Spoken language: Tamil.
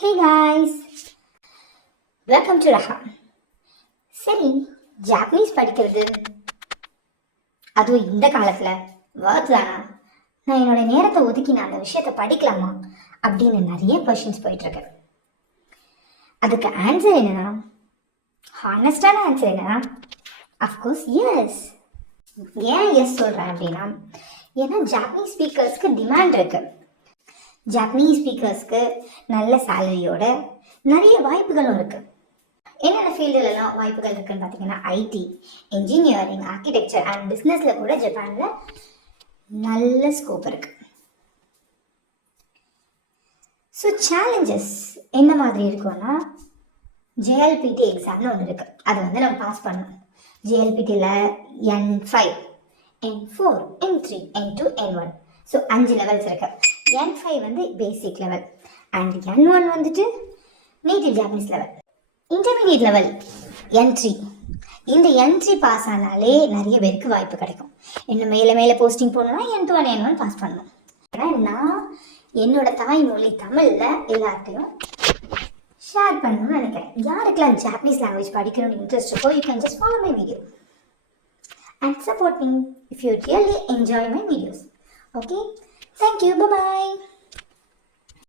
Hey guys, welcome to Raha. சரி, ஜாப்பனீஸ் படிக்கிறது அதுவும் இந்த காலத்தில் ஒர்த் தானா? நான் என்னோட நேரத்தை ஒதுக்கி நான் அந்த விஷயத்தை படிக்கலாமா அப்படின்னு நிறைய கொஷின்ஸ் போயிட்டுருக்கு. அதுக்கு ஆன்சர் என்னன்னா, ஹானஸ்டான ஆன்சர் என்னன்னா, அஃப்கோர்ஸ் எஸ். ஏன் எஸ் சொல்கிறேன் அப்படின்னா, ஏன்னா ஜாப்பனீஸ் ஸ்பீக்கர்ஸ்க்கு டிமாண்ட் இருக்குது. ஜாப்பனீஸ் ஸ்பீக்கர்ஸ்க்கு நல்ல சேலரியோட நிறைய வாய்ப்புகளும் இருக்குது. என்னென்ன ஃபீல்டுலலாம் வாய்ப்புகள் இருக்குதுன்னு பார்த்தீங்கன்னா, ஐடி, இன்ஜினியரிங், ஆர்கிடெக்சர் அண்ட் பிஸ்னஸில் கூட ஜப்பானில் நல்ல ஸ்கோப் இருக்குது. ஸோ சேலஞ்சஸ் என்ன மாதிரி இருக்குன்னா, ஜேஎல்பிடி எக்ஸாம்னு ஒன்று இருக்குது. அதை நம்ம பாஸ் பண்ணணும். ஜேஎல்பிடியில் N5, N4, N3, N2, N1. So 5 levels இருக்குது. N5 basic level and N1 native Japanese level. Intermediate level N3. இந்த N3 பாஸ் ஆனாலே நிறைய பேருக்கு வாய்ப்பு கிடைக்கும். இன்னும் மேலே மேலே போஸ்டிங் போகணுன்னா N2 and N1 பாஸ் பண்ணணும். ஏன்னா நான் என்னோட தாய்மொழி தமிழில் எல்லார்ட்டையும் ஷேர் பண்ணணும்னு நினைக்கிறேன். யாருக்கெல்லாம் ஜாப்பனீஸ் லாங்குவேஜ் படிக்கணும்னு இன்ட்ரெஸ்ட் இருக்கோ, you can just follow my video and support me if you really enjoy my videos. Okay? Thank you. Bye-bye.